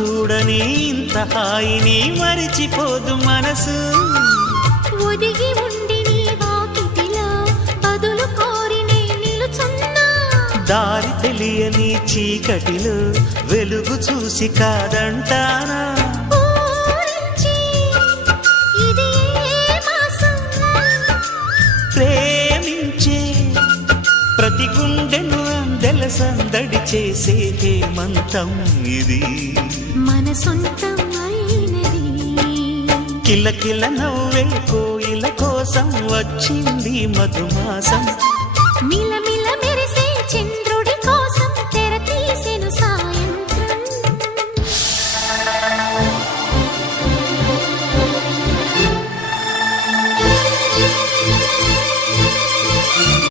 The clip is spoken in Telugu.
చూడని ఇంత హాయిని మరిచిపోదు మనసు. ఒదిగి ఉండి నీ వాకిటిలో బదులు కోరి నే నిలుచున్నా. దారి తెలియని చీకటిలో వెలుగు చూసి కాదంటానా. ప్రేమించే ప్రతి గుండెను అందెల సందడి చేసే హేమంతం ఇది. మన సొంతం అయినది. కిలకిల నవ్వే కోయిల కోసం వచ్చింది మధుమాసం.